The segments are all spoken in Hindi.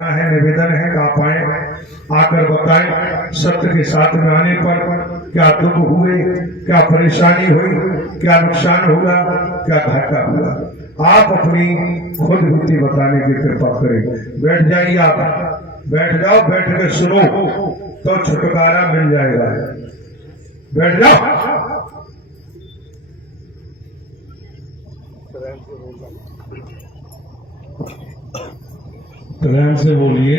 है निवेदन है कि आप आए आकर बताएं सत्य के साथ में आने पर क्या दुख हुए, क्या परेशानी हुई, क्या नुकसान हुआ, क्या घाटा हुआ। आप अपनी खुद बीती बताने की कृपा करें। बैठ जाइए, आप बैठ जाओ, बैठ के सुनो तो छुटकारा मिल जाएगा। बैठ जाओ। प्रेम से बोलिए।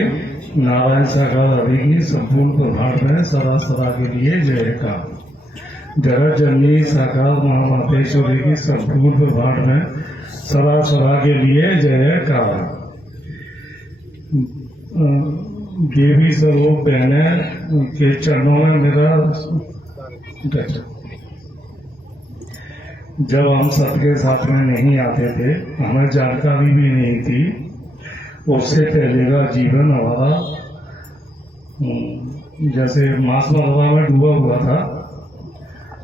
नारायण साकार हरि की संपूर्ण प्रभात में सदा सदा के लिए जय का। जगत जननी साकार महामातेश्वरी की संपूर्ण प्रभात में सदा सदा के लिए जय का। देवी स्वरूप बहने के चरणों में मेरा जब हम सबके साथ में नहीं आते थे, हमें जानकारी भी नहीं थी। उससे पहले का जीवन हमारा जैसे मांस मरवा में डूबा हुआ था।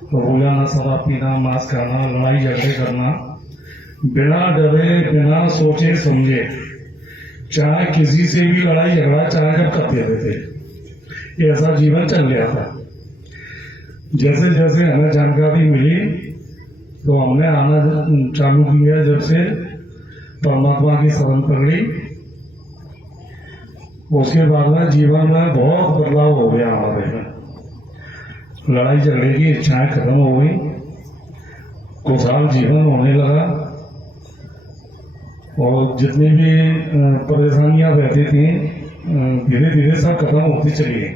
तो रोजाना शराब पीना, मांस खाना, लड़ाई झगड़े करना, बिना डरे बिना सोचे समझे, चाहे किसी से भी लड़ाई झगड़ा चाहे जब करते रहते थे। ऐसा जीवन चल गया था। जैसे जैसे हमें जानकारी मिली तो हमने आना चालू किया। जब से परमात्मा की शरण पकड़ी, उसके बाद में जीवन में बहुत बदलाव हो गया हमारे में। लड़ाई झगड़े की इच्छाएं खत्म हो गई, खुशहाल जीवन होने लगा। और जितनी भी परेशानियां रहती थी धीरे धीरे सब खत्म होती चली गई।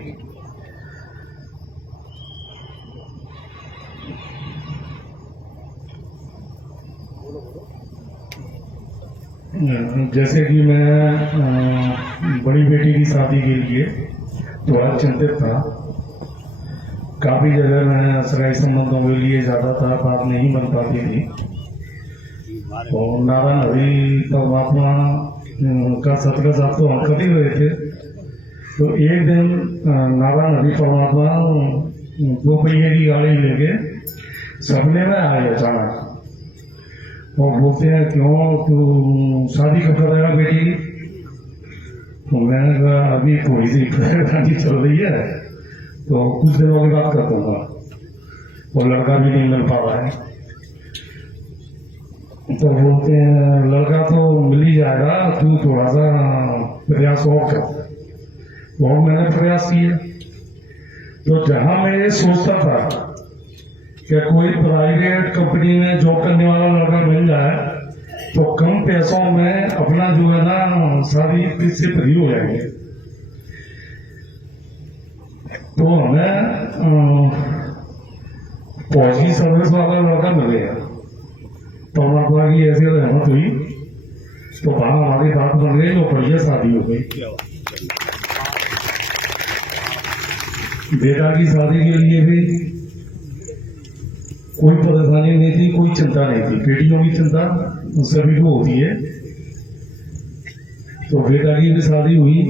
जैसे कि मैं बड़ी बेटी की शादी के लिए थोड़ा चिंतित था। काफ़ी जगह मैं सगाई संबंधों के लिए जाता था, बात नहीं बन पाती थी। और नारायण हरि परमात्मा का सत्र साथ तो हम कर ही रहे थे। तो एक दिन नारायण हरि परमात्मा 2 पहिए की गाड़ी लेके सपने में आए अचानक। और बोलते हैं, क्यों तू शादी कब करेगा बेटी की? तो मैंने कहा अभी थोड़ी सी शादी चल रही है, तो कुछ दिनों के बाद कर दूंगा। और लड़का भी नहीं मिल पा रहा है। तो बोलते हैं लड़का तो मिल ही जाएगा, तू थोड़ा सा प्रयास और कर। और मैंने प्रयास किया। तो जहां मैं ये सोचता था कि कोई प्राइवेट कंपनी में जॉब करने वाला लड़का मिल जाए तो कम पैसों में अपना जो है ना शादी से फ्री हो जाएंगे, तो हमें फौजी सर्विस वाला लड़का मिलेगा। परमात्मा की ऐसी रहमत हुई तो वहां हमारी बात बन गई, तो बढ़िया शादी हो गई। बेटा की शादी के लिए भी कोई परेशानी नहीं थी, कोई चिंता नहीं थी। बेटियों की चिंता सभी को होती है। तो बेटा की भी शादी हुई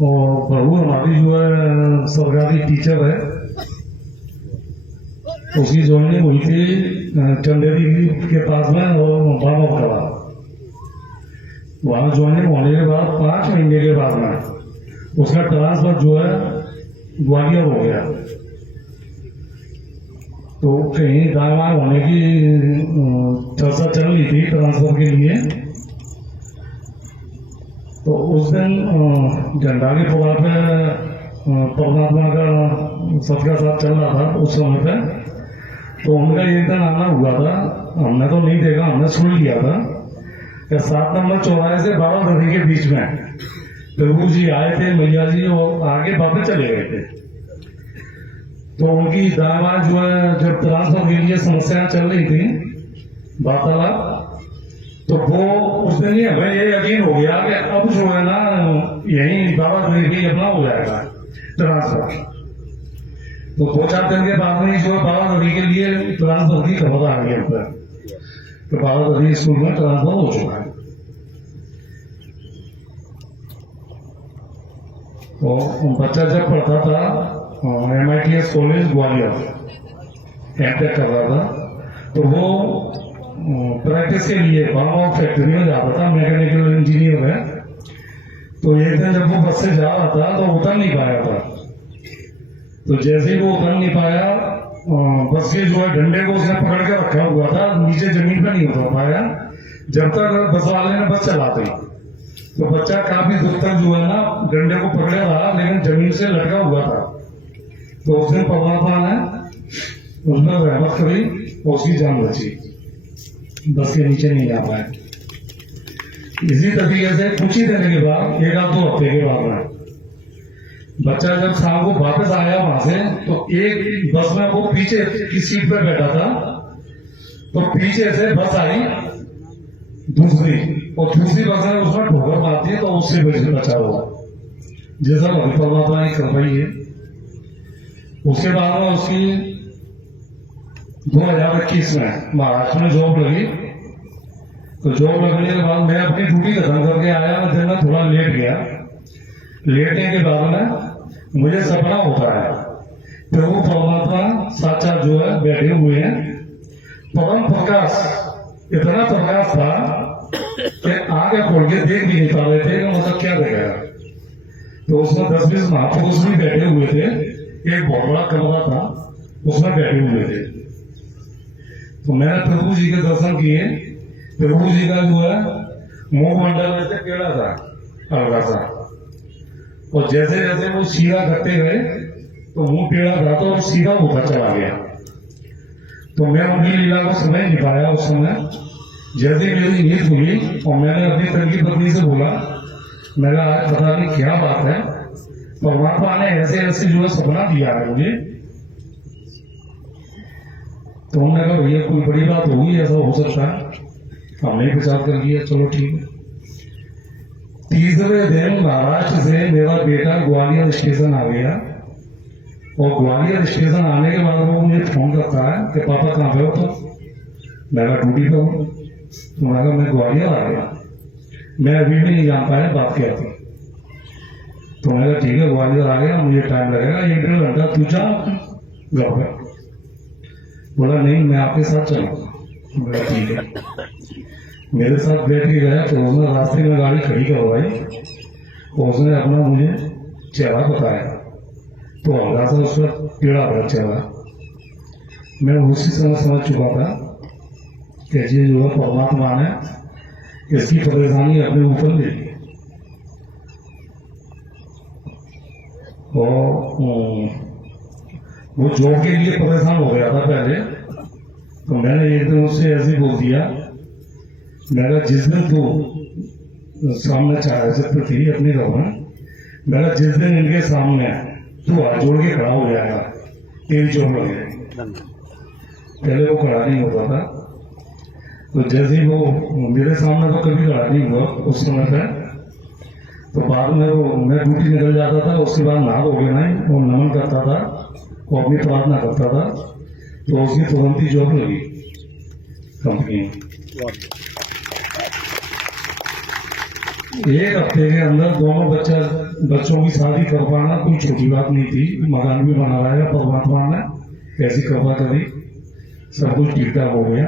और बहू हमारी जो है सरकारी टीचर है, उसकी ज्वाइनिंग हुई थी चंदेरी के पास में और बाबा कला। वहां ज्वाइनिंग होने के बाद 5 महीने के बाद में उसका ट्रांसफर जो है ग्वालियर हो गया। तो कहीं दावा होने की चर्चा चल रही थी ट्रांसफर के लिए। तो उस दिन झंडा के पुरा पे परमात्मा का सबका साथ चल रहा था उस समय पे। तो उनका एक दिन आना हुआ था, हमने तो नहीं देखा, हमने सुन लिया था कि 7 नंबर चौराहे से 12 नदी के बीच में प्रभु जी आए थे, मैया जी, और आगे वापस चले गए थे। तो उनकी दावा जो है जब ट्रांसफर के लिए समस्या चल रही थी वार्तालाप, तो वो उस दिन ही हमें ये यकीन हो गया कि अब जो है ना यही बाबा भी अपना हो जाएगा ट्रांसफर। तो 2-4 दिन के बाद में जो बाबा नदी के लिए ट्रांसफर की खबर आ गई पर, तो बाबा नदी स्कूल में ट्रांसफर हो चुका है। तो बच्चा जब पढ़ता था MITS कॉलेज ग्वालियर एमटेक कर रहा था, तो वो प्रैक्टिस के लिए फैक्ट्री में जाता था, मैकेनिकल इंजीनियर तो एक दिन जब वो बस से जा रहा था तो उतर नहीं पाया था। तो जैसे ही वो उतर नहीं पाया, बस के जो है डंडे को उसने पकड़ के रखा हुआ था, नीचे जमीन पर नहीं उतर पाया जब तक बस वाले ने बस चला दी। तो बच्चा काफी दूर तक जो है ना डंडे को पकड़े रहा, लेकिन जमीन से लटका हुआ था। तो उस दिन परमात्मा ने उसमें रहमत करी और उसकी जान बची, बस के नीचे नहीं जा पाया। इसी तरीके से कुछ ही देने के बाद, एक आध 2 हफ्ते के बाद में बच्चा जब शाम को वापस आया वहां से, तो एक बस में वो पीछे की सीट पर बैठा था, तो पीछे से बस आई दूसरी, और दूसरी बस ने उसमें ठोकर मार दी, तो उससे बचा हुआ, जैसा भगवान परमात्मा की कृपा ही है। उसके बाद में उसकी 2021 में महाराष्ट्र में जॉब लगी। तो जॉब लगने के बाद मैं अपनी ड्यूटी खत्म करके आया, मैं दिन में थोड़ा लेट गया। लेटने के बाद में मुझे सपना होता है प्रभु परमात्मा साक्षात जो है बैठे हुए हैं, परम प्रकाश, इतना प्रकाश था कि आगे खोल के देख भी नहीं पा रहे थे कि मतलब क्या देखेगा। तो उसमें 10-20 महापुरुष भी बैठे हुए थे, एक बहुत बड़ा कमरा था उसमें बैठे हुए थे। तो मैंने प्रभु जी के दर्शन किए। प्रभु जी का जो है मुखमंडल में से टेढ़ा था हल्का सा, और जैसे जैसे वो सीधा करते गए तो मुंह टेढ़ा था तो सीधा होता चला गया। तो मैं उनकी लीला को समझ नहीं पाया उस समय। जैसे मेरी नींद खुली और मैंने अपनी तनकी पत्नी से बोला, मेरा आज पता नहीं क्या बात है, परमात्मा ने ऐसे ऐसे जो है सपना दिया है मुझे। तो उन्होंने कहा भैया कोई बड़ी बात होगी, ऐसा हो सकता है। हमने विचार कर लिया, चलो ठीक है। तीसरे दिन महाराष्ट्र से मेरा बेटा ग्वालियर स्टेशन आ गया, और ग्वालियर स्टेशन आने के बाद वो मुझे फोन करता है कि पापा कहाँ पे हो? तो मैं ड्यूटी पे हूँ। तो मैं ग्वालियर आ गया, मैं अभी भी नहीं जान पाया बात क्या थी। तो मैं ठीक है ग्वालियर आ गया, मुझे टाइम लगेगा 1-1.5 घंटा, तू जा घर पे। बोला नहीं मैं आपके साथ चलूंगा। बोला ठीक है। मेरे साथ बैठ के गया, तो उसने रास्ते में गाड़ी खड़ी करवाई और उसने अपना मुझे चेहरा बताया। तो हल्का सा उस पर पीड़ा था चेहरा। मैं उसी समय समझ चुका था कि ये जो है परमात्मा ने इसकी परेशानी अपने ऊपर ले ली। और वो जॉब के लिए परेशान हो गया था पहले। तो मैंने एक दिन उससे ऐसे बोल दिया, मेरा जिस दिन तू सामने चाहे थी अपनी घर में, मेरा जिस दिन इनके सामने तू हाथ जोड़ के खड़ा हो जाएगा तेरी जॉब लगेगी। पहले वो खड़ा नहीं होता था, तो जैसे ही वो मेरे सामने तो कभी खड़ा नहीं हुआ उस समय पे। तो बाद में वो मैं ड्यूटी निकल जाता था, उसके बाद नहा धो के नहीं वो नमन करता था और अपनी प्रार्थना करता था, तो उसकी तुरंत ही जॉब लगी कंपनी में। 1 हफ्ते के अंदर दोनों बच्चों की शादी कर पाना कोई छोटी बात नहीं थी। मकान भी बना रहा है, परमात्मा ने ऐसी कृपा करी, सब कुछ ठीक ठाक हो गया।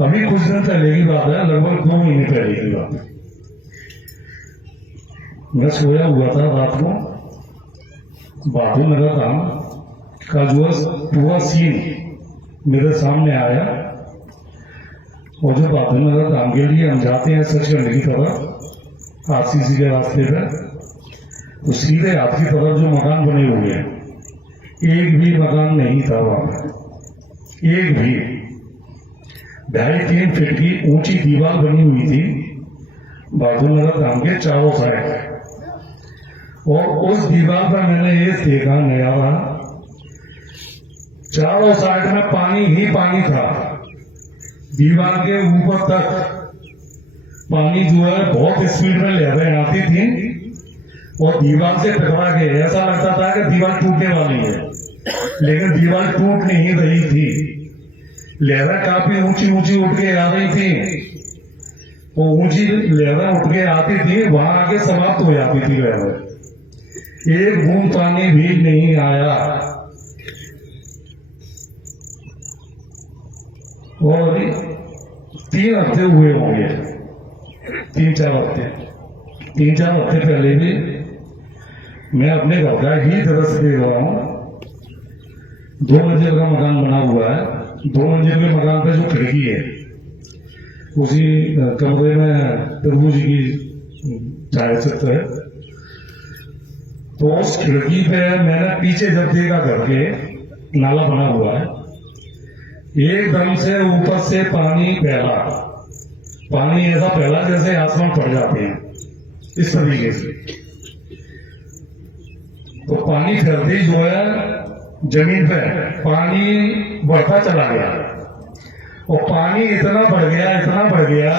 अभी कुछ दिन पहले की बात है, लगभग 2 महीने पहले की बात है। मैं सोया हुआ था रात को, बहादुर नगर धाम का जो पूरा सीन मेरे सामने आया। और जो बहादुर नगर धाम के लिए हम जाते हैं सचखंड की तरफ RCC के रास्ते पर, तो सीधे हाथ की तरफ जो मकान बने हुए हैं, एक भी मकान नहीं था वहां पर, एक भी। 2.5-3 फीट की ऊंची दीवार बनी हुई थी बहादुर नगर धाम के चारों साइड। और उस दीवार पर मैंने ये देखा नजारा, चारों साइड में पानी ही पानी था। दीवार के ऊपर तक पानी जो है बहुत स्पीड में लहरें आती थी और दीवार से टकरा के ऐसा लगता था कि दीवार टूटने वाली है, लेकिन दीवार टूट नहीं रही थी। लहरें काफी ऊंची ऊंची उठ के आ रही थी, वो ऊंची लहरें उठ के आती थी, वहां आके समाप्त हो जाती थी लहरें। एक बूंद पानी भी नहीं आया। और 3 हफ्ते हुए होंगे, 3-4 हफ्ते। 3-4 हफ्ते पहले भी मैं अपने घर का ही दृश्य देख रहा हूँ। 2 मंजिल का मकान बना हुआ है। 2 मंजिल के मकान पे जो खिड़की है, उसी कमरे में प्रभु जी की छायाचित्र है। तो उस खिड़की पे मैंने पीछे जब देखा करके नाला बना हुआ है, एकदम से ऊपर से पानी फैला। पानी ऐसा फैला जैसे आसमान फट जाते हैं, इस तरीके से। तो पानी फैलते ही जो है जमीन पे पानी बढ़ता चला गया, और पानी इतना बढ़ गया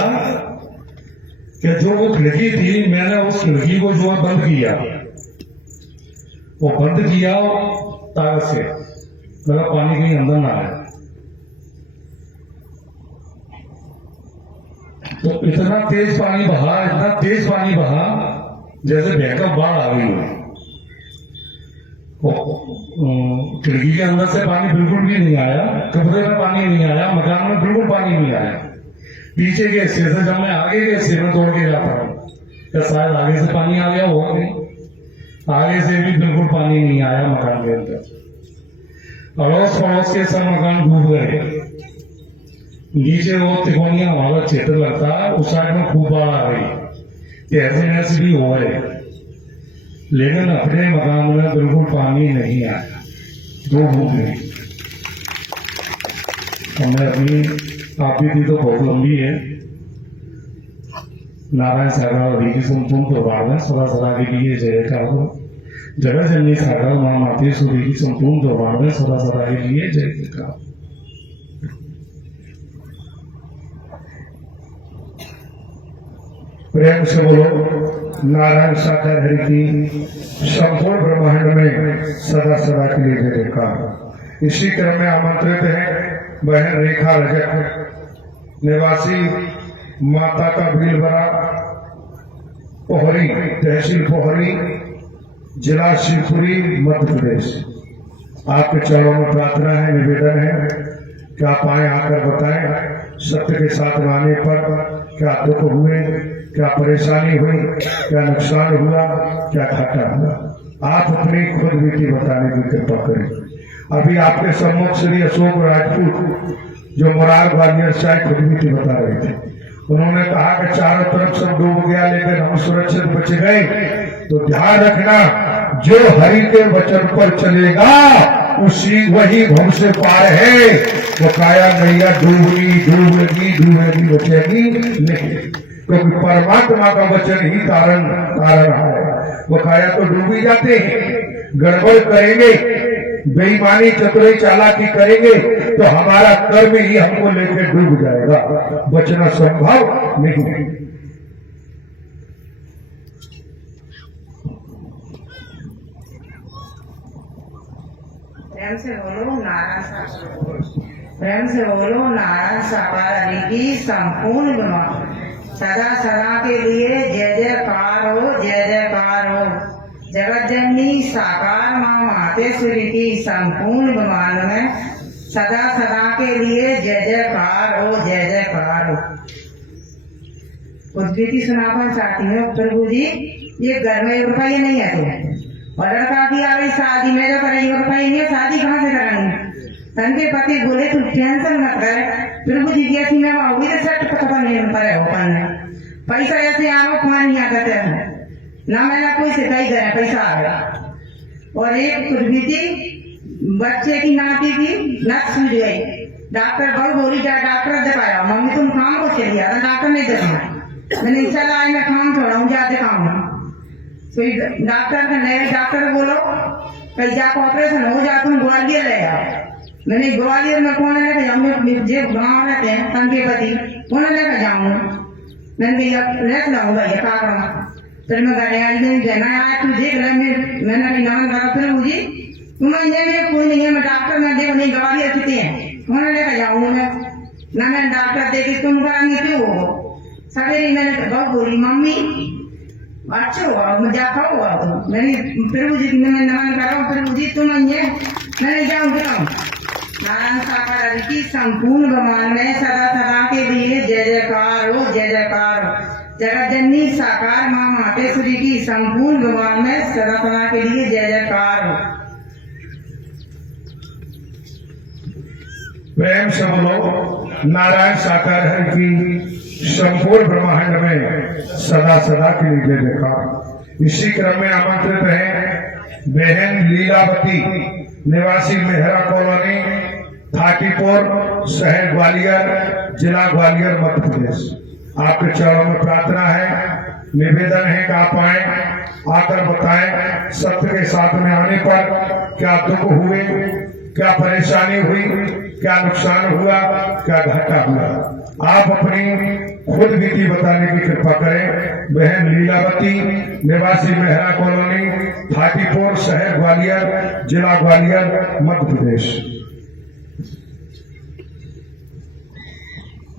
कि जो वो खिड़की थी, मैंने उस खिड़की को जो है बंद किया, वो बंद किया ताकत से, मतलब पानी कहीं अंदर ना आए। तो इतना तेज पानी बहा जैसे भयंकर बाढ़ आ गई हो। खिड़की के अंदर से पानी बिल्कुल भी नहीं आया, कमरे में पानी नहीं आया, मकान में बिल्कुल पानी नहीं आया। पीछे के हिस्से से जब मैं आगे के हिस्से में दौड़ के जाता हूँ, क्या शायद आगे से पानी आ गया होगा नहीं, आगे से भी बिल्कुल पानी नहीं आया मकान के अंदर। अड़ोस पड़ोस के सब मकान डूब गए। नीचे वो तिकोनिया हमारा क्षेत्र लगता है, उस साइड में खूब बाढ़ आ गई, तहस भी हो गए। लेकिन अपने मकान में बिल्कुल पानी नहीं आया, 2 बूंद नहीं। हमने अपनी आपी थी तो बहुत लंबी है। नारायण सागर हरि की संपूर्ण दरबार में सदा सदा के लिए जयकार हो। जगत जननी सागर मां मातेश्वरी की संपूर्ण दरबार में सदा सदा के लिए जयकार। प्रेम से बोलो नारायण सागर हरि की संपूर्ण ब्रह्मांड में सदा सदा के लिए जयकार। इसी क्रम में आमंत्रित है बहन रेखा रजक, निवासी माता का भीलबरा, पोहरी, तहसील पोहरी, जिला शिवपुरी, मध्य प्रदेश। आपके चरणों में प्रार्थना है, निवेदन है कि आप आए आकर बताएं सत्य के साथ आने पर क्या दुख हुए, क्या परेशानी हुई, क्या नुकसान हुआ, क्या घाटा हुआ। आप अपनी खुद बीती बताने की कृपा करें। अभी आपके सम्मुख श्री अशोक राजपूत जो मोरार ग्वालियर से खुद बीती बता रहे थे। उन्होंने कहा कि चारों तरफ सब डूब गया लेकिन हम सुरक्षित बच गए। तो ध्यान रखना, जो हरि के वचन पर चलेगा उसी वही भव से पार है। वो काया नैया डूबेगी बचेगी नहीं, क्योंकि परमात्मा का वचन ही तारण है। वो काया तो डूबी जाते हैं, गड़बड़ करेंगे, बेईमानी चतुराई चालाकी करेंगे तो हमारा कर्म ही हमको लेकर डूब जाएगा, बचना संभव नहीं। प्रेम से बोलो नारायण साकार हरि की संपूर्ण गुणा सदा सदा के लिए जय जयकार हो, जय जयकार हो। जगत जननी साकार मां मातेश्वरी की संपूर्ण ब्रह्मांड में सदा सदा के लिए जय जयकार हो, जय जयकार हो। उद्गीति सुनापन चाहती हूँ प्रभु जी, ये घर में रुपये नहीं है तो, और लड़का की आ गई शादी में तो करेंगे, रुपये नहीं है, शादी कहाँ से कराएंगे। तन के पति बोले तू टेंशन मत कर, प्रभु जी की ऐसी में होगी तो सट पता नहीं पड़े हो पाने पैसा ऐसे आओ पानी आ जाते हैं ना, मैंने कोई सिखाई गया पैसा आ गया। और एक कुर्बीती बच्चे की नाती की नस सूझ गई, डॉक्टर बहु बोली जा डॉक्टर दिखाया, मम्मी तुम काम को चली आ, डॉक्टर नहीं दिखाया। मैंने चला आई मैं काम छोड़ा जा दिखाऊंगा। तो डॉक्टर का नए डॉक्टर बोलो कल जाकर ऑपरेशन हो जा, तुम ग्वालियर ले आओ। मैंने ग्वालियर में कौन लेकर जाऊंगी, जो गाँव रहते हैं तनके पति कौन लेकर जाऊंगा। मैंने रख लाऊंगा ये काम। फिर मैं घर आई कहना आया तू देख ले, मैंने नाम करा फिर मुझे तुम कोई नहीं है, मैं डॉक्टर में देखो नहीं ग्वालियर कितने हैं, कौन लेकर जाऊंगा मैं ना। मैं डॉक्टर देखी तुम कराएंगे क्यों हो सवेरे। मैंने बहुत बोली मम्मी अच्छा हुआ मजा हुआ तो मैंने फिर मुझे नमन करा, फिर मुझे तुम मैंने जाऊँ गिराऊँ। नारायण साकार हरि की संपूर्ण ब्रह्मांड में सदा सदा के लिए जय जयकार हो, जय जयकार हो। जगत जननी साकार मां माते मातेश्वरी की संपूर्ण भगवान में सदा सदा के लिए जय जयकार हो। प्रेम से बोलो नारायण साकार हरि की संपूर्ण ब्रह्मांड में सदा सदा के लिए जय जयकार। इसी क्रम में आमंत्रित है बहन लीलावती निवासी मेहरा कॉलोनी थाटीपुर शहर ग्वालियर जिला ग्वालियर मध्य प्रदेश। आपके चरणों में प्रार्थना है, निवेदन है कि आप आए, आकर बताएं सत्य के साथ में आने पर क्या दुख हुए, क्या परेशानी हुई, क्या नुकसान हुआ, क्या घाटा हुआ। आप अपनी खुद बीती बताने की कृपा करें। बहन लीलावती निवासी मेहरा कॉलोनी थाटीपुर शहर ग्वालियर जिला ग्वालियर मध्य प्रदेश।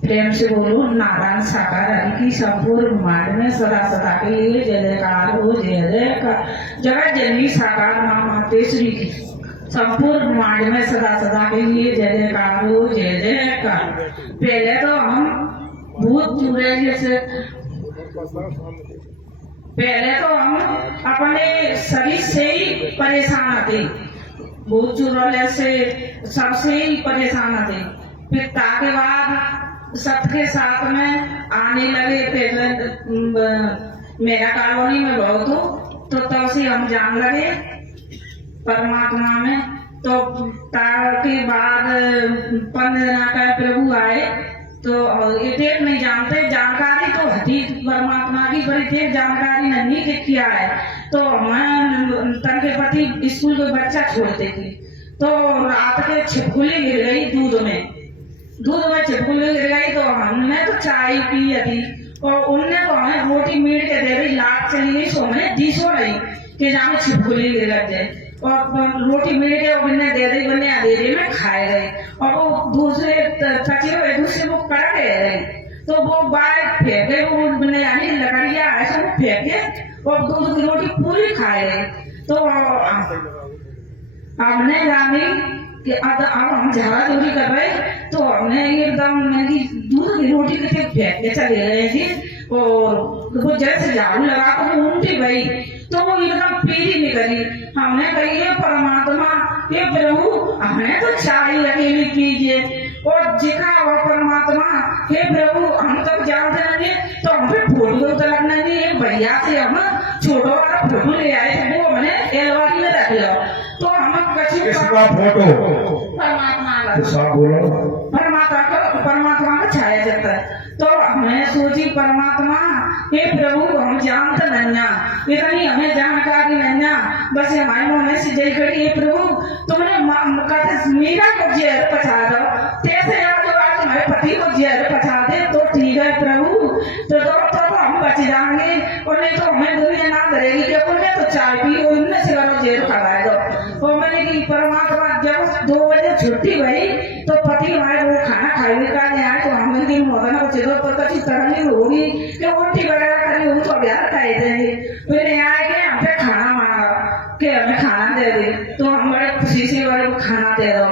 प्रेम से बोलो नारायण साकार हरि की संपूर्ण ब्रह्मांड में सदा सदा के लिए जय जयकार हो। जय जयकार। जगत जननी साकार मां मातेश्वरी की संपूर्ण ब्रह्मांड में सदा सदा के लिए जय जयकार हो। जय जयकार। पहले तो हम भूत चुड़ैल से पहले तो हम अपने शरीर से ही परेशान थे, भूत चुड़ैल से सबसे ही परेशान थे। फिर ताके बाद सबके साथ में आने लगे। पहले मेरा कॉलोनी में बहुत हो तो तब से हम जान लगे परमात्मा में। तो ताके बाद 15 दिन का प्रभु आए तो एक नहीं जानते, जानकारी तो हती परमात्मा की बड़ी एक जानकारी नहीं कि क्या है। तो मैं तन के पति स्कूल के बच्चा छोड़ते थे तो रात के छिपकुली गिर गई दूध में छिपकुली गिर गई। तो हमने तो चाय पी थी और उनने तो हमें रोटी मीट के दे दी। लाट चली गई सो मैंने दीसो नहीं कि जहाँ छिपकुली गिर जाए और रोटी मीट के उन्हें दे दी, बने अंधेरे में खाए गए और वो दूसरे थके हुए दूसरे वो कड़ गए। तो वो बाहर फेंके, वो यानी लकड़िया ऐसे वो फेंके और दूध की रोटी पूरी खाए गए। तो हमने जानी कि अब हम झाड़ा चोरी कर रहे तो हमने एकदम दूध की रोटी के फेंक के चले गए थे और वो जैसे झाड़ू लगा तो वो उल्टी गई तो वो एकदम पीली निकली। हमने कही है परमात्मा ये प्रभु हमें तो चाय अकेली कीजिए और जिका हुआ परमात्मा हे प्रभु हम तब जानते नहीं तो हम पे फोटो तो लगना नहीं है। बढ़िया से हम छोटो वाला फोटो ले आए थे, वो हमने एलवारी में रख लिया। तो हम किसका फोटो? परमात्मा परमात्मा का छाया जाता है। तो हमने सोची परमात्मा हे प्रभु हम जानते नहीं, इतनी हमें जानकारी नहीं, बस हमारे मुंह में से जय करी हे प्रभु तुमने मीरा को जेल पछा दो, कैसे आज तुम्हारे पति को जेल पछा दे तो ठीक है प्रभु। तो हम बच जाएंगे और नहीं तो हमें दुनिया ना करेगी कि उन्हें तो चाय पी उनने से जेल खवाए दो। और मैंने की परमात्मा जब 2 बजे छुट्टी हुई तो पति हमारे वो खाना खाने का नहीं आए तो हमें दिन मोदन को चलो तो कभी तरह होगी कि उल्टी वगैरह करी हो तो अभ्यास खाए देंगे। फिर आए के हम पे खाना मांगा कि हमें खाना दे दे तो हम बड़े खुशी से बड़े खाना दे दो।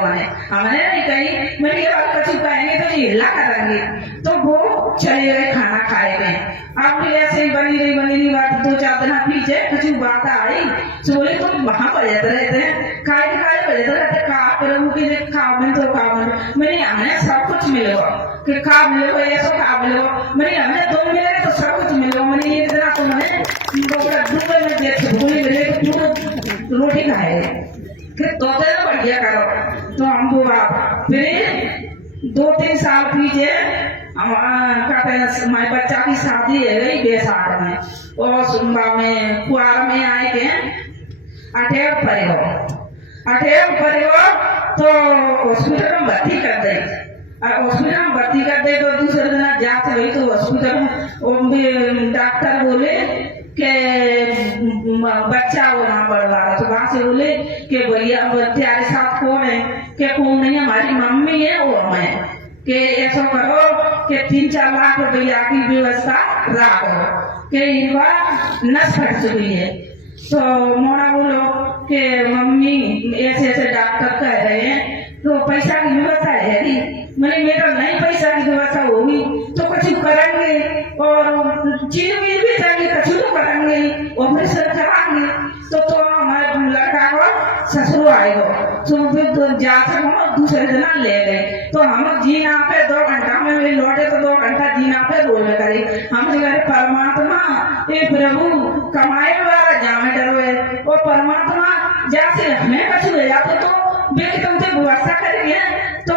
हमने नहीं कही मेरी कछु कहेंगे तो हिला करेंगे तो वो चले गए खाना खाए गए। अब भी ऐसे ही बनी रही बात 2-4 दिन पीछे कुछ बात आई तो बोले तो वहां बजाते रहते हैं काय बजाते रहते का प्रभु के लिए खाओ तो खाओ मैंने हमें सब कुछ मिलेगा कि खा मिलेगा ऐसा खा मिलेगा मैंने हमें 2 मिलेगा तो सब कुछ मिलेगा। मैंने एक दिन तो मैंने मिले तो रोटी खाए फिर तो बढ़िया करो तो हम बुआ फिर 2-3 साल पीछे हमारे बच्चा की शादी है गई बेसार में और सुनबा में कुआर में आए के अठेर पड़ेगा तो हॉस्पिटल में भर्ती कर दे। हॉस्पिटल में भर्ती कर दे तो दूसरे दिन जांच हुई तो हॉस्पिटल में डॉक्टर बोले के बच्चा वो वहाँ बढ़ रहा तो वहां से बोले कि भैया तुम्हारे साथ कौन है कि कौन नहीं हमारी मम्मी है वो हमें कि ऐसा करो कि 3-4 लाख रुपया की व्यवस्था रखो कि इनका नस फट चुकी है। तो मोड़ा बोलो कि मम्मी ऐसे ऐसे डॉक्टर कह रहे हैं तो पैसा की व्यवस्था है मैंने मेरा नहीं पैसा की व्यवस्था होगी तो कुछ करेंगे और चीज भी चाहिए कुछ तो करेंगे जाते हम दूसरे दिन ले गए तो हम जीना पे 2 घंटा में भी लौटे तो 2 घंटा जीना पे बोलने करे हम जो परमात्मा ये प्रभु कमाए वाला जामे डरो है वो परमात्मा जैसे हमें कछु ले जाते तो बेटे तुमसे व्यवस्था करेंगे तो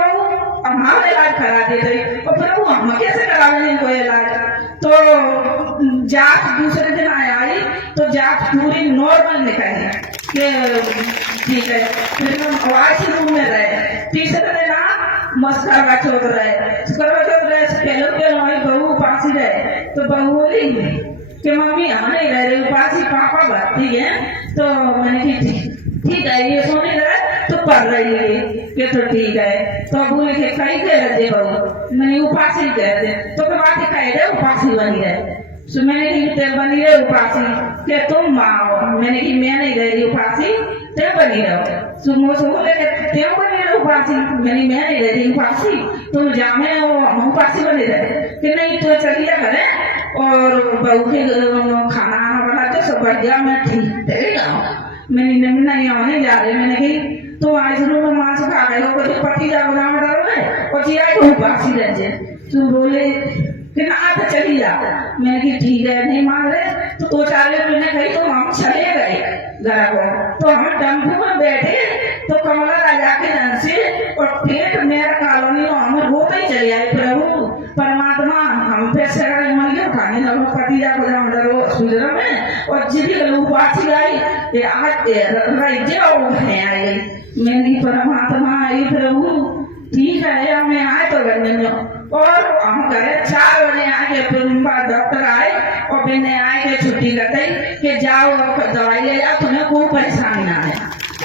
हमारा इलाज करा देते और प्रभु हम कैसे करावेंगे कोई इलाज तो जांच दूसरे दिन आई तो जांच पूरी नॉर्मल निकली कि ठीक है फिर हम आवाज रूम में रहे तीसरे दिन मस्कर चौथ रहे पहले के बहू उपासी रहे तो बहू बोली कि मम्मी हम नहीं रह रहे उपासी पापा भर्ती है तो मैंने की ठीक है ये सोने रहे तो पढ़ रही है कि तो ठीक है तो बोले कि कहीं कह रहे बहू मैंने उपासी कह रहे तो फिर बात कह रहे उपासी बनी रहे सो मैंने की बनी रहे उपासी कि तुम माँ हो मैंने की मैं नहीं रह रही उपासी ते बनी रहो सो बोले ते बनी रहे उपासी मैंने मैं नहीं रह रही उपासी तुम जामे हो हम उपासी बने रहे कि नहीं तो चली जा घरे और बहू के खाना बना के सब बढ़ गया मैं ठीक है मैंने नहीं आने जा रहे मैंने कही तो आज रूम में मांस खा गए हो तो पति जा बना डरो है और चिया को उपासी रह जाए तू बोले कि ना तो चली जा मैंने की ठीक है नहीं मान रहे तो 2-4 महीने कही तो हम चले गए घर को तो हम टेम्पो में बैठे तो कमला राजा के जन से और पेट मेरा कॉलोनी में हम रोते ही चले आए प्रभु परमात्मा हम पे सगाई मन गया खाने लगो पति जा बजा डरो सुधर में और जिभी उपासी आई ये आज राज्य है आई मैंने परमात्मा आई प्रभु ठीक है मैं आए तो घर में और हम घरे 4 बजे आके फिर डॉक्टर आए और मैंने आए के छुट्टी करते कि जाओ दवाई ले जाओ तुम्हें कोई परेशानी ना है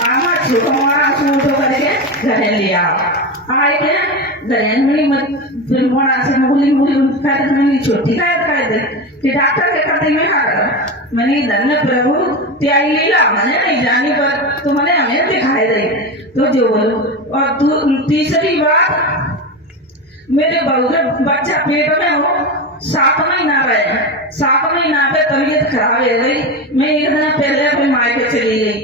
आमा छोटो मोड़ा सूटो करके घरे ले आओ आए के घरे में फिर मोड़ा से मुली कर मैंने छुट्टी कर दे कि डॉक्टर के करते में आ गया मैंने धन्य प्रभु त्यागी लीला मैंने नहीं जानी पर तुमने हमें दिखाई दे तो जो बोलो और तीसरी बात मेरे बहू के बच्चा पेट में हो 7 महीना रहे 7 महीना पे तबीयत खराब हो गई मैं एक दिन पहले अपने मायके चली गई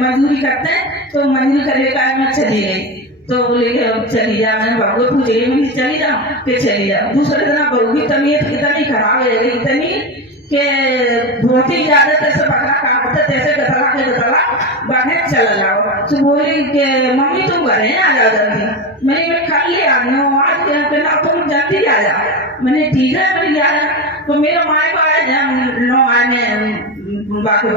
मजदूरी करते तो मजदूरी करने का मैं चली गई तो बोले चली जा मैंने बहू को पूछ रही चली जाओ कि चली जाओ दूसरे दिन बहू की तबीयत इतनी खराब हो गई इतनी कि बहुत ही ज्यादा तैसे पकड़ा काटते तैसे गतला बाहर चल जाओ तो बोली कि मम्मी तुम घरे आ जाओ जल्दी मैंने खाली आ गई आज कहना तुम जल्दी आ जाओ मैंने ठीक है मैंने आया तो मेरे माए को आया 9 आने बाकी में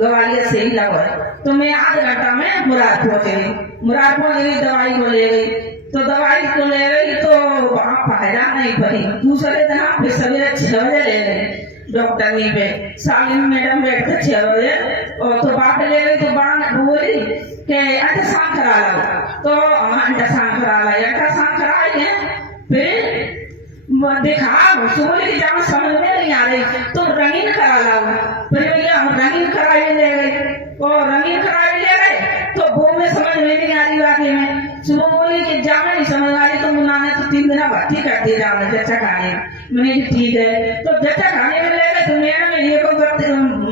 गवालिया से ही लगा तो मैं आधे घंटा में मुराद पहुंच गई दवाई को ले गई तो दवाई को ले गई तो वहाँ फायदा नहीं पड़ी दूसरे दिन फिर सवेरे 6 बजे ले गए डॉक्टर ने पे सालिन मैडम बैठते 6 बजे और तो बात ले गई तो बात बोली कि अल्ट्रासाउंड करा लो तो अल्ट्रासाउंड करा ला अल्ट्रासाउंड कराए फिर देखा बोले कि जब समझ में नहीं आ रही तो रंगीन करा ला फिर भैया हम रंगीन कराए ले गए और रंगीन कराए ले गए तो वो में समझ में नहीं आ रही वाकई में सुबह बोली कि जामे नहीं समझ आ रही तो मुन्ना तो 3 दिन भर्ती कर दी जाओ जच्चा खाने मैंने ठीक है तो जच्चा खाने में ले गए तो मैंने ये को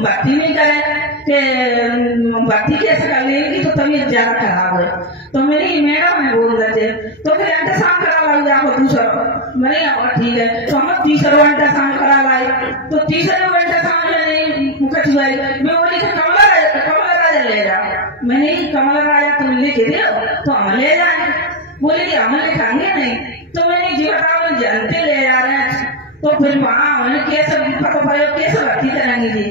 भर्ती नहीं करे कि भर्ती कैसे कर लेगी तो तबीयत ज्यादा खराब है तो मेरी मैडम ने बोल रहे तो फिर अल्ट्रासाउंड करा लो जाओ दूसरा मैंने ठीक है तो हम तीसरा अल्ट्रासाउंड करा लाई तो तीसरे अल्ट्रासाउंड में नहीं मुकट हुआ मैं बोली कमला राजा ले जा मैंने कमला राजा तुम लेके दो तो हम ले जाए बोले कि हम लिखाएंगे नहीं तो मैंने जी बताओ जानते ले जा रहे हैं तो फिर वहाँ मैंने कैसे भर्ती कराएंगे जी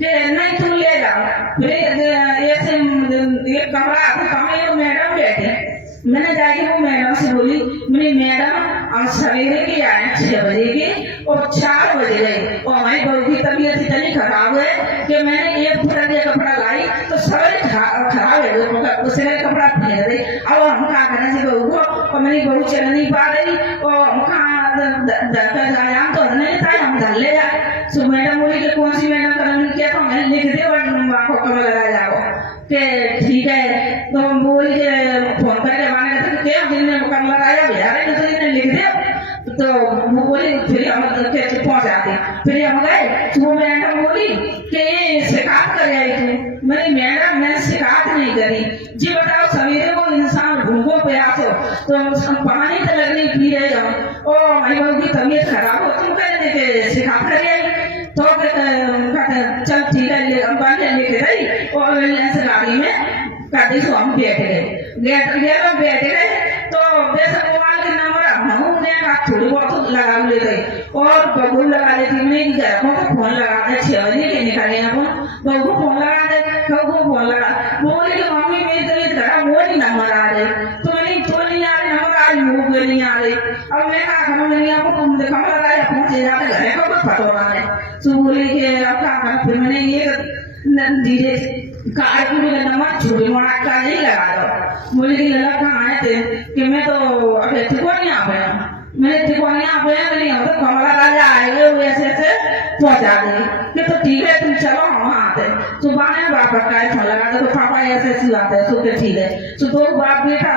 कि नहीं तुम ले जाओ फिर ऐसे एक कमरा कमरे मैडम बैठे मैंने जाके वो मैडम से बोली मेरी मैडम हम सवेरे के आए 6 बजे के और 4 बजे गए और हमारी बहू की तबीयत इतनी खराब है कि मैंने एक फुटा कपड़ा लाई तो सवेरे खराब है उसने कपड़ा पहन रही अब हम कहा करना चाहिए बहू को और मेरी बहू चल नहीं पा रही और हम कहा तो नहीं था हम घर ले जाए सो मैडम बोली कि कौन सी मैडम करने क्या तो मैंने लिख दे और कमल लगा जाओ कि ठीक है तो हम बोल के फोन करके माने तो क्या दिन में कमला लगाया बिहार है तो इन्हें लिख दे तो वो बोली फिर हम कैसे पहुंचा दी फिर हम गए तो वो मैडम बोली कि ये शिकायत कर आई थी मेरी मैडम मैंने शिकायत नहीं करी सिखा कर तो कहते चल ठीक है लेके गई और ऐसे गाड़ी में कहते सो हम बैठ गए बैठ गए तो वैसे मोबाइल के नंबर हमने थोड़ी बहुत लगा ले गई और बबू लगा लेती मैंने घर को फोन लगा दे 6 बजे के निकाले ना बबू फोन लगा दे बबू फोन लगा बोली कि मम्मी मेरी तो घर वो नहीं नंबर आ रहे तो नहीं आ रहे नंबर आज मुंह पे नहीं आ रहे अब मैं कहा करूँ नहीं आपको तुम देखा लगाया पहुंचे जाते घर को कुछ पता रहा है तो बोली कि अब क्या फिर मैंने ये धीरे कार की मेरा नंबर छुरी मोड़ा का नहीं लगा दो बोले कि लगा कहाँ आए थे कि मैं तो अभी ठीक नहीं आ पाया मैंने ठीक नहीं आ पाया नहीं हो तो कमला राजा आएंगे वैसे ऐसे पहुंचा देंगे कि तो ठीक है तुम चलो हम आते सुबह में बापा का फोन लगा दो पापा ऐसे ऐसी बात है तो ठीक है तो 2 बाप बेटा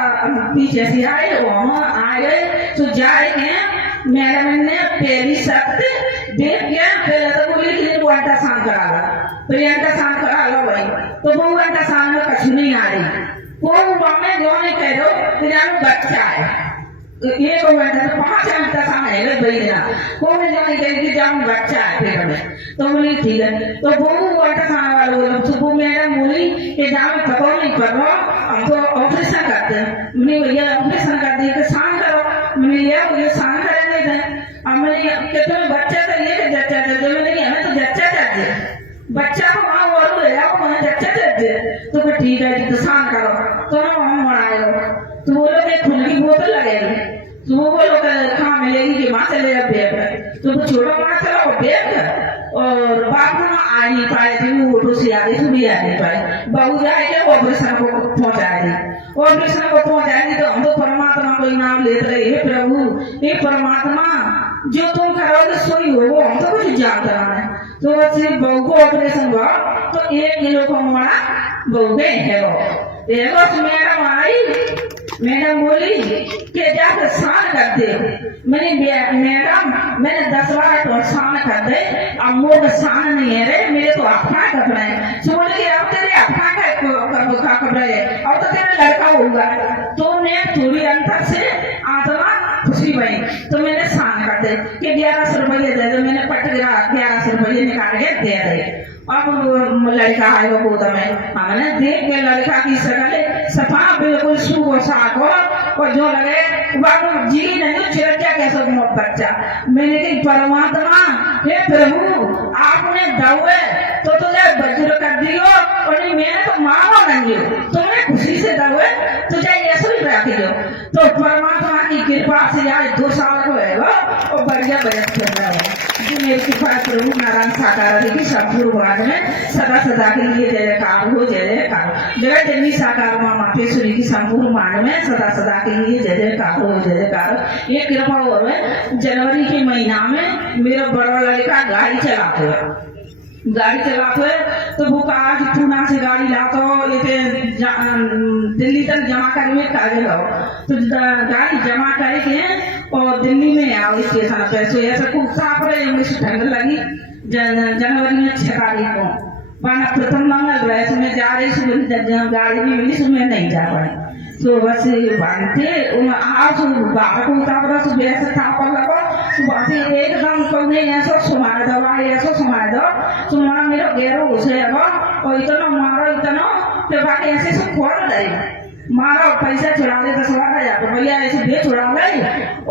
पीछे से आए हम आ गए तो जाएंगे मैडम ने पहली शब्द देख गया पहले तो बोली कि 2 घंटा शाम करा ला प्रियंका शाम करा लो भाई तो 2 घंटा शाम में कछु नहीं आ रही को में जो नहीं कह दो तो बच्चा है 1 घंटा तो 5 घंटा सामने है भाई ना को में जो नहीं कह कि जाऊँ बच्चा है पेट में तो बोली ठीक है तो 2 घंटा सामने वाले बोले सुबह मैडम बोली कि जाओ पता नहीं कर रहा हमको ऑपरेशन करते हैं मैंने भैया ऑपरेशन कर दिया कि शाम करो मैंने ये शाम करेंगे थे अब मैंने कितने बच्चा तो ये जच्चा चाहिए मैंने हमें तो जच्चा चाहिए बच्चा को वहाँ और ले जाओ मैंने जच्चा चाहिए तो फिर ठीक है तो शाम करो तो ना हम मनाए तो बोलो कि खून की बोतल लगेगी तो वो बोलो कहाँ मिलेगी कि वहां से ले बैग तो छोटा वहां चला बैग और बाप में आ नहीं पाए थे वो ऑटो से आ गई तो भी आ नहीं पाए बहू जाएगी ऑपरेशन को पहुंचाएगी ऑपरेशन को पहुंचाएगी तो हम तो परमात्मा को इनाम लेते रहे हे प्रभु हे परमात्मा जो तुम करोगे सोई हो वो हम तो कुछ जानता है तो सिर्फ बहू को ऑपरेशन हुआ तो 1 किलो को मोड़ा बहू के हेलो मैडम आई मैडम बोली कि जाकर स्नान कर दे मैडम मैंने 10-12 तो स्नान कर दे अब मोर स्नान नहीं है रे मेरे तो अपना कपड़ा है तो बोले अब तेरे अपना का कपड़ा है अब तो तेरा लड़का होगा तो मैं थोड़ी अंतर से आत्मा खुशी बनी तो मैंने स्नान कर दे कि 1100 रुपये दे दो मैंने पट 1100 रुपये निकाल के दे दे अब लड़का आएगा गोद में हमने देख के लड़का की शकल सफा बिल्कुल सुबह साख और जो लगे जी नहीं चिरंजा कैसे बच्चा मैंने कही परमात्मा हे प्रभु आपने दौड़े तो तुझे वज्र कर दियो और नहीं मैंने तो मारो नहीं तुमने खुशी से दौड़े तुझे ऐसे ही रख दियो तो परमात्मा की कृपा से आज 2 साल को है और बढ़िया बजट चल रहा है मेरे कृपा प्रभु नारायण साकार की सदगुरुवाद में सदा सदा के लिए जय जयकार हो जय जयकार जगत जननी साकार माँ मातेश्वरी की संपूर्ण मांग में सदा सदा के लिए जय जयकार हो जय जयकार ये कृपा हो जनवरी के महीना में मेरा बड़ा लड़का गाड़ी चलाते तो वो कहा कि पूना से गाड़ी लातो दिल्ली तक जमा करने कागज लो तो गाड़ी जमा करके और दिल्ली में आओ स्टेशन पे तो ऐसा खूब साफ रहे मुझे ठंड लगी जनवरी में 6 तारीख को पाना प्रथम मंगल ग्रह से मैं जा रही सुबह गाड़ी में मिली सुबह नहीं जा पाई तो बस बांधते आओ बाहर को उतार सुबह से थापा लगो सुबह से एकदम कौन ऐसा सुमार दो ऐसा सुमार दो तुम्हारा मेरा गैरो उसे और इतना मारो इतना तो बाकी ऐसे सब खोल रहे मारा पैसा चुरा ले 10,000 रुपया ऐसे बेच चुरा ले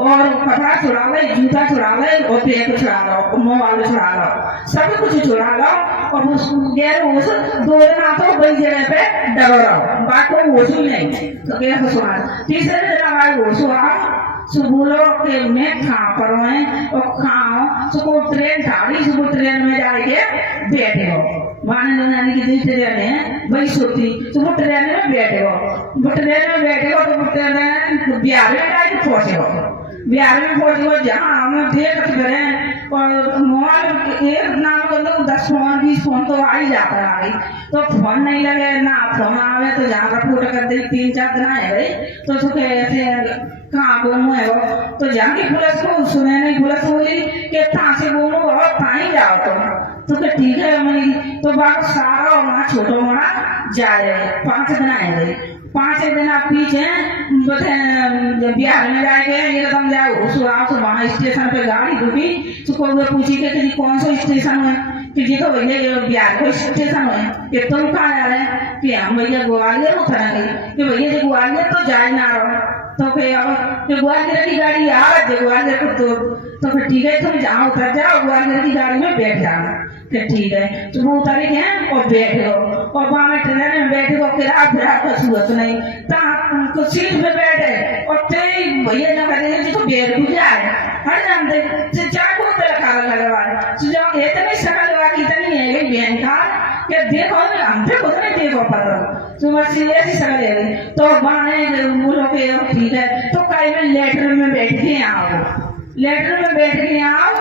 और कपड़ा चुरा ले जूता चुरा ले और बैग चुरा लो मोबाइल चुरा लो सब कुछ चुरा लो और उस गैर उस 2 हाथों बड़ी जगह पे डरो बाकी वसूल नहीं तो क्या सुना तीसरे दिन वसूल सुबह के मैं खा पर और खाओ सुबह ट्रेन थाड़ी सुबह ट्रेन में जाके बैठे हो माने नानी की ट्रेन है वही सोती तो वो ट्रेन में बैठे हो तो ट्रेन में बिहार में जाके पहुंचे हो जहाँ हम देख रहे और मोबाइल एक नाम को 10 फोन 20 फोन तो आ ही जाता है तो फोन नहीं लगे ना फोन आवे तो जहाँ का फोटो कर दे 3-4 दिन आए तो सुखे ऐसे कहाँ घूमो है वो तो जहाँ की पुलिस को सुने नहीं पुलिस बोली कि कहाँ से घूमो और कहीं जाओ तो ठीक है मेरी तो बात सारा वहाँ छोटा मोड़ा जाए 5 दिन आए 5 दिन आप पीछे बिहार में जाएंगे ये रकम जाओ सुबह वहाँ स्टेशन पे गाड़ी रुकी तो कोई पूछी कि कौन सा स्टेशन है कि जी तो भैया ये बिहार को स्टेशन है कि तुम कहाँ जा रहे हैं कि हम भैया ग्वालियर उतरेंगे कि भैया जी ग्वालियर तो जाए ना रहो तो फिर अब ग्वालियर की गाड़ी आ रही है ग्वालियर को तो फिर ठीक है तुम जहाँ उतर जाओ ग्वालियर की गाड़ी में बैठ जाना फिर ठीक है तो वो उतरे हैं और बैठ गो और वहाँ में ट्रेन में बैठे को किरा फिरा का सूरत नहीं तो सीट पे बैठे और तेरी भैया ना करेंगे जी तो बैठ भी जाए हर नाम दे चाकू पे काला लगा तो जब इतनी शकल वाली इतनी है ये बहन का कि देखो हम पे खुद नहीं देखो पर तो बस ऐसी शकल है तो बाने मुझे पे ठीक है तो कई में लेटर में बैठ के आओ लेटर में बैठ के आओ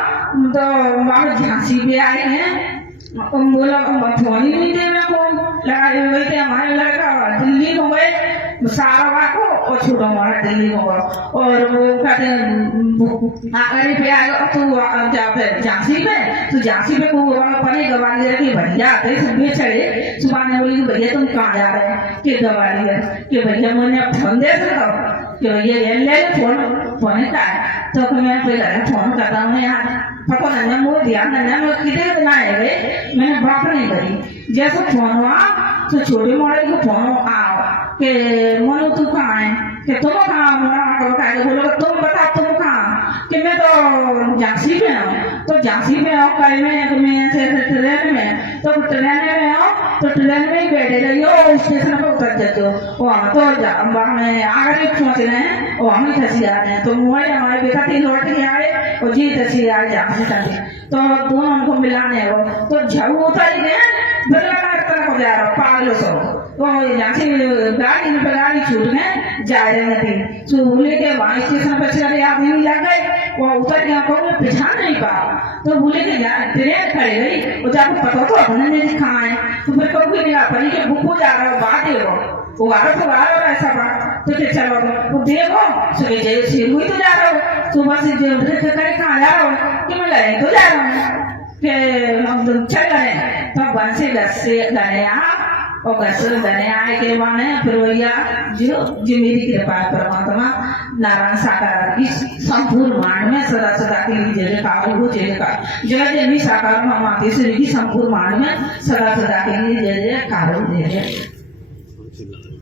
तो वहाँ झांसी भी आए हैं बोला फोन ही नहीं दे मेरे को लगा वही हमारे लड़का दिल्ली को गए सारा को और छोटा हमारा दिल्ली को और वो कहते आगे पे आएगा तो जा पे झांसी पे को परे ग्वालियर की भैया आते सब चढ़े सुबह ने बोली भैया तुम कहाँ जा रहे हैं कि ग्वालियर कि भैया मैंने फोन दे सकता कि भैया ये ले फोन का तो मैं पहले फोन करता हूँ यार पापा ने मुझे दिया मैं किधर ना है मैंने बात नहीं करी जैसे फोन हुआ तो छोटे मॉडल को फोन आओ कि मनु तू कहाँ है कि तुम कहाँ बोलो तुम बता तुम कहाँ कि मैं तो झांसी में हूँ तो झांसी में आओ कल में ट्रेन में तो ट्रेन में आओ तो ट्रेन में ही बैठे रहिए स्टेशन पर उतर जाते हो वहाँ तो हमें आगे पहुँच रहे हैं और हम ही फंसी जा रहे हैं तो मुझे हमारे बेटा 3 लौट के आए और जी फंसी आए झांसी तक तो दोनों हमको मिलाने वो तो झू उतर गए तरफ जा रहा पागलों से वो झांसी गाड़ी में गाड़ी छूट गए जा रहे थे तो बोले के वहाँ स्टेशन पर चले आदमी लग गए वो उतर गया को पहचान नहीं पाया तो बोले कि ट्रेन खड़ी गई और जब पता तो अपने ने दिखाया है तो फिर कभी नहीं आ पाई कि बुक जा रहा है बात है वो आ रहा ऐसा बात तो क्या चलो वो देखो सुबह जैसे हुई तो जा रहा हो सुबह से जो करे कहाँ जा रहा हो कि मैं लड़े तो जा रहा हूँ कि हम तुम चल गए तो बन से गए और गए आए के माने फिर भैया जो मेरी कृपा परमात्मा नारायण साकार की संपूर्ण मान में सदा सदा के लिए जय जयकार हो जय जयकार जय जय भी साकार माता श्री की संपूर्ण मान में सदा सदा के लिए जय जयकार हो जय जय